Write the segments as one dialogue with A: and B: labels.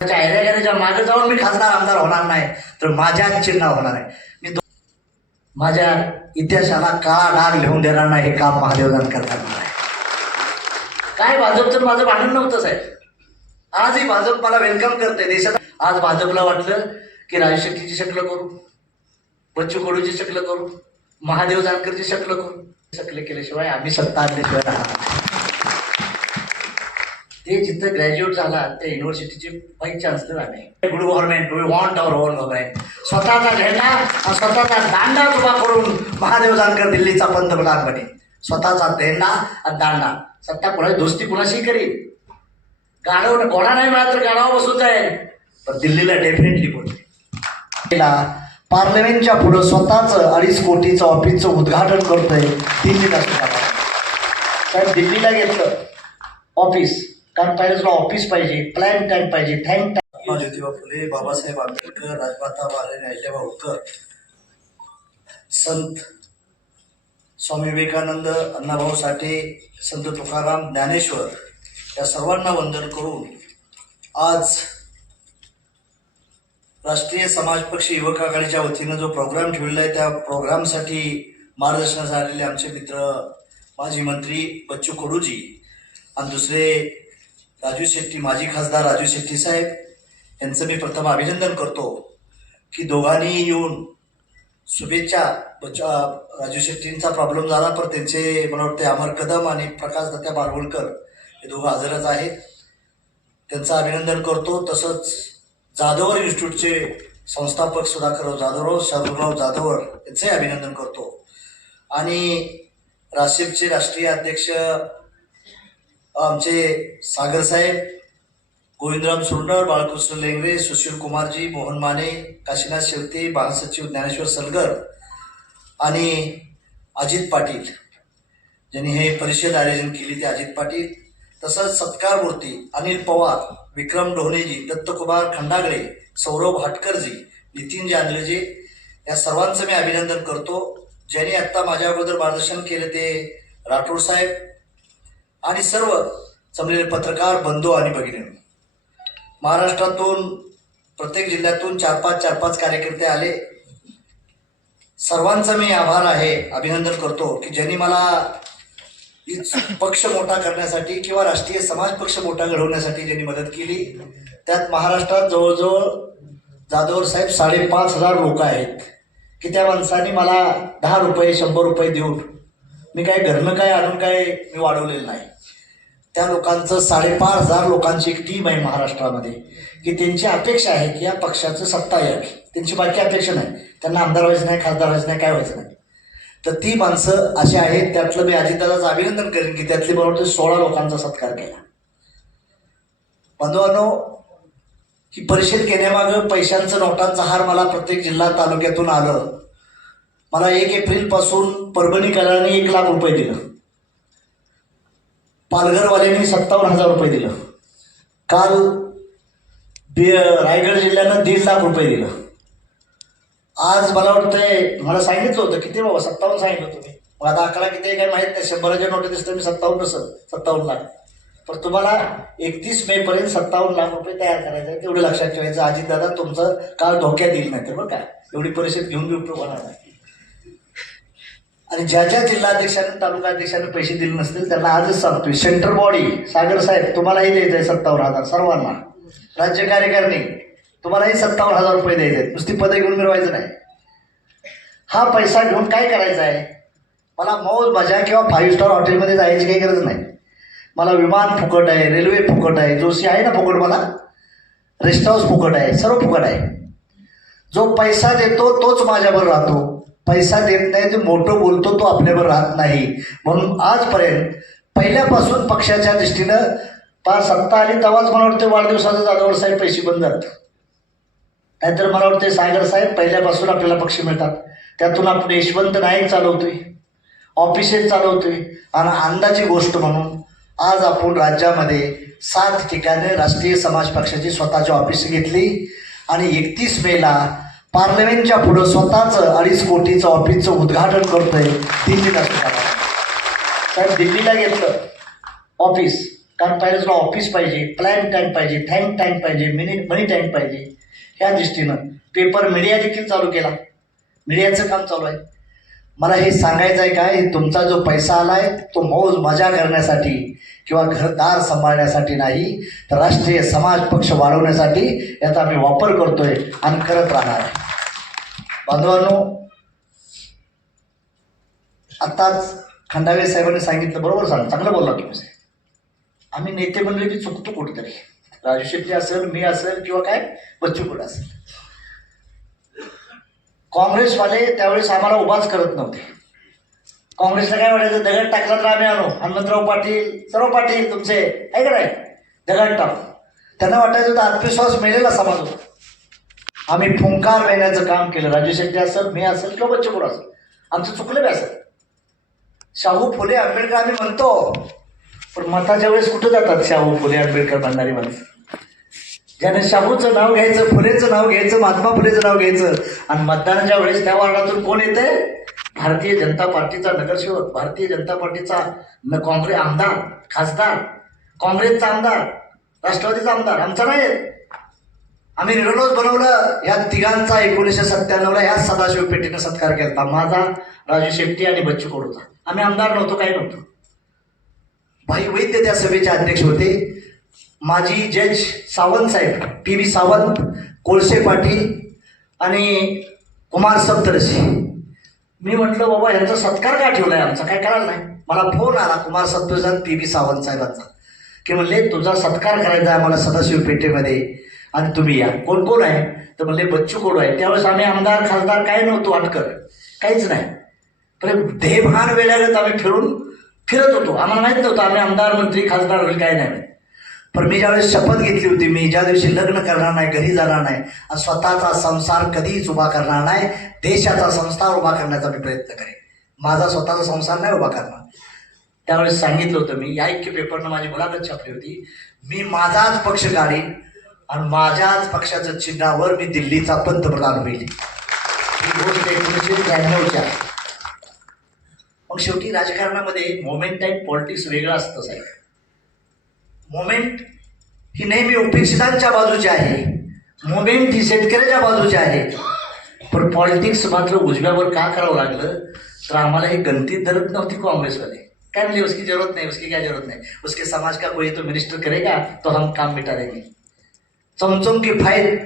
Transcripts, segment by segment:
A: चेहऱ्याच्या मागे जाऊन मी खासदार आमदार होणार नाही तर माझ्याच चिन्ह होणार आहे. मी माझ्या इतिहासाला काळा डाग लिहून देणार नाही हे काम महादेव करणार आहे. काय भाजपचं माझं भांडण नव्हतं साहेब. आजही भाजप मला वेलकम करते देशात आज भाजपला वाटलं की राजशक्तीची शक्ल करू बच्चू कडूची शक्ल करू महादेव जानकरची शक्ल करू. शक्ल केल्याशिवाय आम्ही सत्ता आणल्याशिवाय राहणार ते जिथं ग्रॅज्युएट झाला त्या युनिव्हर्सिटीचे व्हाईस चान्सलर आम्ही. Good government we want our own government स्वतःचा झेंडा आणि स्वतःचा दांडा उभा करून महादेव जानकर दिल्लीचा पंतप्रधान बने स्वतःचा झेंडा आणि दांडा. सत्ता कुणाची दोस्ती कुणाशी करील गाडव कोणा नाही मिळाला तर गाडावर बसून जाईल. पण दिल्लीला डेफिनेटली बोलते पार्लमेंटच्या पुढं स्वतःच अडीच कोटीचं ऑफिसचं उद्घाटन करतोय दिल्लीला सुद्धा साहेब दिल्लीला घेतलं. ऑफिस कारण पाहिजे तुला ऑफिस पाहिजे प्लॅन टॅन पाहिजे थँक टँक ज्योतिबा फुले बाबासाहेब आंबेडकर राजमाता महाराणी अहिल्याबा होळकर संत स्वामी विवेकानंद अण्णाभाऊ साठे संत तुकाराम ज्ञानेश्वर या सर्वांना वंदन करून आज राष्ट्रीय समाज पक्ष युवक आघाडीच्या वतीनं जो प्रोग्राम ठेवलेला आहे त्या प्रोग्रामसाठी मार्गदर्शनास आलेले आमचे मित्र माजी मंत्री बच्चू कडूजी आणि दुसरे राजू शेट्टी माजी खासदार राजू शेट्टी साहेब यांचं मी प्रथम अभिनंदन करतो की दोघांनी येऊन शुभेच्छा बच्चू राजू शेट्टींचा प्रॉब्लेम झाला पण त्यांचे मला वाटते अमर कदम आणि प्रकाश दत्ता बारवळकर हे दोघं हजरच आहेत. त्यांचं अभिनंदन करतो. तसंच जाधवर इन्स्टिट्यूटचे संस्थापक सुधाकरराव जाधवराव शाहरुखराव जाधवर यांचंही अभिनंदन करतो. आणि राशिपचे राष्ट्रीय अध्यक्ष आमचे सागर साहेब गोविंदराम सुरनर बाळकृष्ण लेंगरे सुशील कुमारजी मोहन माने काशीनाथ शेवते महासचिव ज्ञानेश्वर सलगर आणि अजित पाटील. ज्यांनी हे परिषद आयोजन केली ते अजित पाटील. तसंच सत्कार मूर्ती अनिल पवार विक्रम डोहनेजी दत्तकुमार खंडागळे सौरभ हटकरजी नितीन जानलेजी या सर्वांचं मी अभिनंदन करतो. ज्यांनी आत्ता माझ्या अगोदर मार्गदर्शन केले ते राठोड साहेब आणि सर्व जमलेले पत्रकार बंधू आणि भगिनी. महाराष्ट्रातून प्रत्येक जिल्ह्यातून चार पाच चार पाच कार्यकर्ते आले. सर्वांचा मी आभार आहे अभिनंदन करतो की ज्यांनी मला पक्ष मोठा करण्यासाठी किंवा राष्ट्रीय समाज पक्ष मोठा घडवण्यासाठी ज्यांनी मदत केली त्यात महाराष्ट्रात जवळजवळ जाधवर साहेब साडेपाच हजार लोक आहेत की त्या माणसांनी मला दहा रुपये शंभर रुपये देऊन मी काय घरनं काय आणून काय मी वाढवलेलं नाही. त्या लोकांचं साडेपाच हजार लोकांची एक टीम आहे महाराष्ट्रामध्ये की त्यांची अपेक्षा आहे की या पक्षाचं सत्ता यावी. त्यांची बाकी अपेक्षा नाही. त्यांना आमदार व्हायचं नाही खासदार व्हायचं नाही काय व्हायचं नाही. तर ती माणसं अशी आहेत त्यातलं मी अजितदादाचं अभिनंदन करेन की त्यातली बरोबर सोळा लोकांचा सत्कार केला. बंधुवानो ही परिषद घेण्यामागं पैशांचं नोटांचा हार मला प्रत्येक जिल्हा तालुक्यातून आलं. मला एक एप्रिलपासून परभणी कराने एक लाख रुपये दिलं. पालघरवाल्यांनी सत्तावन्न हजार रुपये दिलं. काल बी रायगड जिल्ह्यानं दीड लाख रुपये दिलं. आज मला वाटतंय मला सांगितलं होतं किती बाबा सत्तावन्न सांगितलं तुम्ही मग आता अकरा किती काय माहीत नाही. शंभराच्या नोटी दिसतं मी सत्तावन्न सर सत्तावन्न लाख. पण तुम्हाला एकतीस मे पर्यंत सत्तावन्न लाख रुपये तयार करायचे आहे. तेवढं लक्षात ठेवायचं. अजितदादा तुमचं काल धोक्यात येईल नाही तर बरं काय एवढी परिषद घेऊन बी उपयोग होणार नाही. आणि ज्या ज्या जिल्हाध्यक्षांनी तालुकाध्यक्षांनी पैसे दिले नसतील त्यांना आजच सांगतोय. सेंट्रल बॉडी सागर साहेब तुम्हालाही द्यायचं आहे सत्तावन्न हजार सर्वांना. राज्य कार्यकारिणी तुम्हालाही सत्तावन्न हजार रुपये द्यायचे आहेत. नुसती पदं घेऊन मिळवायचं नाही. हा पैसा घेऊन काय करायचा आहे? मला मौज मजा किंवा फाईव्ह स्टार हॉटेलमध्ये जायची काही गरज नाही. मला विमान फुकट आहे रेल्वे फुकट आहे जोशी आहे ना फुकट मला? रेस्ट हाऊस फुकट आहे सर्व फुकट आहे. जो पैसा देतो तोच माझ्यावर राहतो. पैसा देत नाही जो मोठं बोलतो तो आपल्यावर राहत नाही. म्हणून आजपर्यंत पहिल्यापासून पक्षाच्या दृष्टीनं पा सत्ता आली तेव्हाच मला वाटतं वाढदिवसाचं जाधवर साहेब पैसे बंद नाहीतर मला वाटतं सागर साहेब पहिल्यापासून आपल्याला पक्ष मिळतात. त्यातून आपण यशवंत नाईक चालवतोय ऑफिसेस चालवतोय आणि अंदाची गोष्ट म्हणून आज आपण राज्यामध्ये सात ठिकाणी राष्ट्रीय समाज पक्षाची स्वतःची ऑफिस घेतली आणि एकतीस मेला पार्लमेंटच्या पुढं स्वतःच अडीच कोटीचं ऑफिसचं उद्घाटन करतोय दिल्लीला सुद्धा. कारण दिल्लीला घेतलं ऑफिस कारण पहिलं तुला ऑफिस पाहिजे प्लॅन टँक पाहिजे थँक टँक पाहिजे मिनी मनी टँक पाहिजे. ह्या दृष्टीनं. पेपर मीडिया देखील चालू केला. मीडियाचं काम चालू आहे. मला हे सांगायचं आहे काय तुमचा जो पैसा आलाय तो मौज मजा करण्यासाठी किंवा घरदार सांभाळण्यासाठी नाही तर राष्ट्रीय समाज पक्ष वाढवण्यासाठी याचा आम्ही वापर करतोय आणि करत राहणार आहे. बांधवांनो आत्ताच खंडावे साहेबांनी सांगितलं बरोबर सांग चांगलं बोलला तुम्ही साहेब. आम्ही नेते म्हणले की चुकतो कुठेतरी. राजू शेट्टी असेल मी असेल किंवा काय बच्चू कुठं असेल? काँग्रेसवाले त्यावेळेस आम्हाला उभाच करत नव्हते. काँग्रेसला काय वाटायचं दगड टाकला तर आम्ही आणू. हनुमंतराव पाटील सर्व पाटील तुमचे. आहे का नाही? दगड टाकू. त्यांना वाटायचं होतं आत्मविश्वास मेलेला समाज होता आम्ही फुंकार देण्याचं काम केलं. राजू शेट्टी असेल मी असेल किंवा बच्चपूर असेल. आमचं चुकलं बी असेल. शाहू फुले आंबेडकर आम्ही म्हणतो. पण मताच्या वेळेस कुठं जातात शाहू फुले आंबेडकर बांधणारी माणसं? ज्याने शाहूचं नाव घ्यायचं फुलेचं नाव घ्यायचं महात्मा फुलेचं नाव घ्यायचं आणि मतदानाच्या वेळेस त्या वार्डातून कोण येते भारतीय जनता पार्टीचा नगरसेवक भारतीय जनता पार्टीचा न काँग्रेस आमदार खासदार काँग्रेसचा आमदार राष्ट्रवादीचा आमदार आमचा नाही आम्ही निरलोज बनवलं या तिघांचा एकोणीसशे सत्त्याण्णवला ह्या सदाशिव पेटीनं सत्कार केला. माझा राजू शेट्टी आणि बच्चू होता आम्ही आमदार नव्हतो काही नव्हतो. भाई वैद्य त्या सभेचे अध्यक्ष होते. माजी जज सावंत साहेब पी व्ही सावंत कोळसे पाटील आणि कुमार सप्तरशी मी म्हटलं बाबा यांचा सत्कार का ठेवलाय आमचा? काय करायला नाही? मला फोन आला कुमार सप्तरशी पी व्ही सावंत साहेबांचा. की म्हणले तुझा सत्कार करायचा आहे मला सदाशिव पेठेमध्ये आणि तुम्ही या. कोण कोण आहे? तर म्हणले बच्चू कोण आहे. त्यावेळेस आम्ही आमदार खासदार काय नव्हतो अटकर काहीच नाही. पण देहभान वेळागत आम्ही फिरून फिरत होतो. आम्हाला माहीत नव्हतं आम्ही आमदार मंत्री खासदार होईल काय नाही. पण मी ज्यावेळेस शपथ घेतली होती मी ज्या दिवशी लग्न करणार नाही घरी जाणार नाही आणि स्वतःचा संसार कधीच उभा करणार नाही देशाचा संसार उभा करण्याचा मी प्रयत्न करेन. माझा स्वतःचा संसार नाही उभा करणार. त्यावेळेस सांगितलं होतं मी या ऐक्य पेपरनं माझी मुलाखत छापली होती. मी माझाच पक्ष काढीन आणि माझ्याच पक्षाच्या चिन्हावर मी दिल्लीचा पंतप्रधान होईल. ही गोष्ट एकोणीसशे त्र्याण्णवच्या मग शेवटी राजकारणामध्ये मोमेंट आणि पॉलिटिक्स वेगळं असतं साहेब. मोमेंट ही नेहमी उपेक्षितांच्या बाजूची आहे. मोमेंट ही शेतकऱ्याच्या बाजूची आहे. पण पॉलिटिक्स मात्र उजव्यावर का करावं लागलं? तर आम्हाला ही गणती धरत नव्हती काँग्रेसवाले. काय म्हणजे उसकी जरूरत नहीं उसकी क्या जरूरत नहीं? उसके समाज का कोई तो मिनिस्टर करेगा तो हम काम मिटा देंगे चमचम की फाईल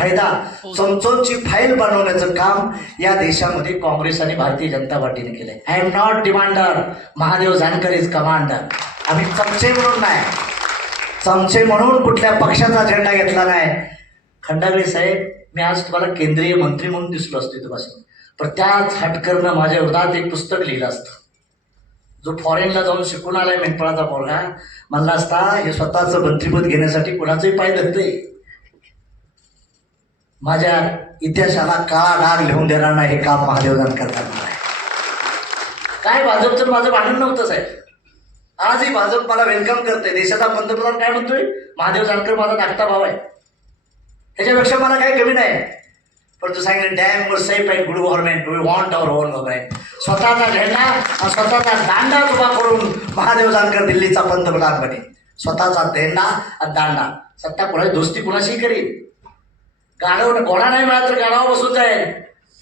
A: फायदा. चमचमची फाईल बनवण्याचं काम या देशामध्ये काँग्रेस आणि भारतीय जनता पार्टीने केलंय. I am not demander Mahadev Jankar is commander आम्ही चमचे म्हणून नाही. चमचे म्हणून कुठल्या पक्षाचा झेंडा घेतला नाही. खंडागळे साहेब मी आज तुम्हाला केंद्रीय मंत्री म्हणून दिसलो असतो इथं बसून पण त्याच हटकरनं माझ्या हृदयात एक पुस्तक लिहिलं असतं. जो फॉरेनला जाऊन शिकून आलाय मेंढपाळाचा पोरगा म्हणला असता हे स्वतःचं मंत्रीपद घेण्यासाठी कुणाचंही पाय धरतंय. माझ्या इतिहासाला काळा डाग लिहून देणार नाही हे काम महादेव जानकर करणार आहे काय भाजपचं माझं भांडण नव्हतं साहेब. आजही भाजप मला वेलकम करते देशाचा पंतप्रधान काय म्हणतोय? महादेव जानकर माझा धाकटा भाव आहे. त्याच्यापेक्षा मला काही कमी नाही. पण तू सांगितलं डॅम वर सेफ आहे good government we want our own government स्वतःचा झेंडा आणि स्वतःचा दांडा उभा करून महादेव जानकर दिल्लीचा पंतप्रधान बने स्वतःचा झेंडा आणि दांडा. सत्ता कुणाची दोस्ती कुणाशी करील. गाडव घोडा नाही मिळाला तर गाडावर बसून जाईल.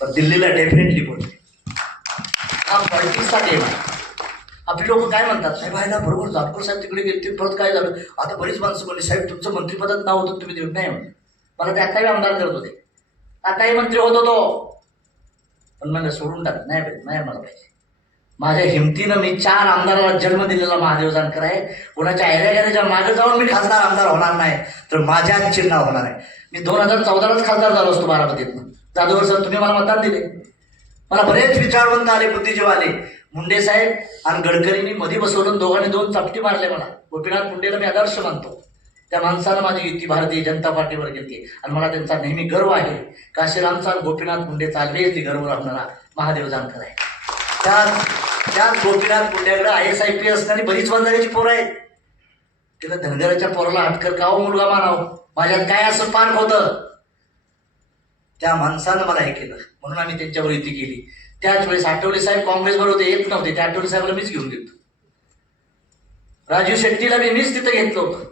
A: पण दिल्लीला डेफिनेटली बोलते. हा पॉलिटिक्सचा गेम आपली लोक काय म्हणतात? साहेब व्हायला बरोबर जानकर साहेब तिकडे गेले ते परत काय झालं? आता बरीच माणसं बोलली साहेब तुमचं मंत्रिपदात नाव होतं तुम्ही देऊन नाही. मला ते आताही आमदार करत होते. आताही मंत्री होत होतो. पण मला सोडून टाक नाही पाहिजे नाही मला पाहिजे. माझ्या हिमतीनं मी चार आमदाराला जन्म दिलेला महादेव जानकर आहे कोणाच्या ऐऱ्याच्या मागे जाऊन मी खासदार आमदार होणार नाही तर माझ्याच चिन्ह होणार आहे. मी दोन हजार चौदालाच खासदार झालो असतो बारामतीतनं. जादूवर सर तुम्ही मला मतदान दिले. मला बरेच विचारवंत आले बुद्धिजीव आले. मुंडे साहेब आणि गडकरींनी मध्ये बसवलं दोघांनी दोन चपटी मारले मला. गोपीनाथ मुंडेला मी आदर्श मानतो. त्या माणसानं माझी युती भारतीय जनता पार्टीवर घेतली आणि मला त्यांचा नेहमी गर्व आहे. काशीरामचा गोपीनाथ मुंडे चालवे ती गर्व राहणारा महादेव जानकर आहे त्यात त्याच गोपीनाथ मुंडेकडे आय एस आय पी असणारी बरीच वंजाऱ्याची पोरं आहेत. तिला धनगराच्या पोराला हटकर काव हो मुलगा मानाव? माझ्यात काय असं पार्क होतं? त्या माणसानं मला हे केलं. म्हणून आम्ही त्यांच्यावर युती केली. त्याच वेळेस आठवले साहेब काँग्रेसवर होते. येत नव्हते. त्या आठवले साहेबला मीच घेऊन गेलो. राजू शेट्टीला मी मीच तिथं घेतलं होतं.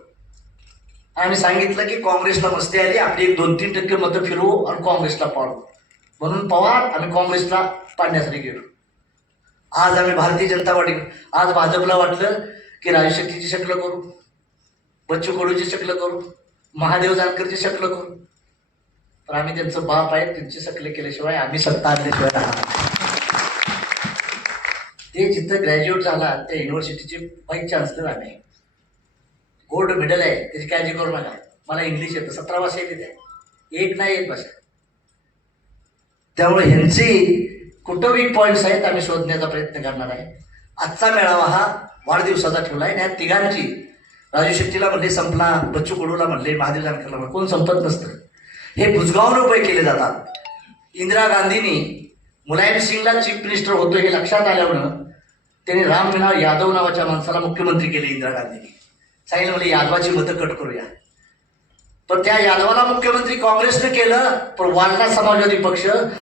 A: आम्ही सांगितलं की काँग्रेसला मस्ती आली. आपली एक दोन तीन टक्के मतं फिरवू आणि काँग्रेसला पाडू. म्हणून पवार आम्ही काँग्रेसला पाडण्यासाठी गेलो. आज आम्ही भारतीय जनता पार्टी आज भाजपला वाटलं की राजू शेट्टीची करू बच्चू कडूची शकलं करू महादेव जानकरची शकलं करू. पण आम्ही त्यांचं बाप आहे त्यांची शकले केल्याशिवाय आम्ही सत्ता आणल्याशिवाय राहणार ते जिथं ग्रॅज्युएट झाला त्या युनिव्हर्सिटीचे व्हाईस चान्सलर आम्ही. गोल्ड मेडल आहे त्याची काळजी करू नका. मला इंग्लिश येतं सतरा भाषा येते त्या. एक नाही एक भाषा. त्यामुळे ह्यांची कुठं वीक पॉईंट्स आहेत आम्ही शोधण्याचा प्रयत्न करणार आहे. आजचा मेळावा हा वाढदिवसाचा ठेवला आहे. आणि या तिघांची राजू शेट्टीला म्हणले संपला बच्चू कडूला म्हणले महादेव जानकरला म्हणले कोण संपत नसतं. हे बुजगावून उपाय केले जातात. इंदिरा गांधींनी मुलायम सिंगला चीफ मिनिस्टर होतो हे लक्षात आल्यामुळं त्यांनी रामविना यादव नावाच्या माणसाला मुख्यमंत्री केले इंदिरा गांधींनी. सांगितलं म्हणजे यादवाची मतं कट करूया. पण त्या यादवाला मुख्यमंत्री काँग्रेसने केलं पण वाढला समाजवादी पक्ष.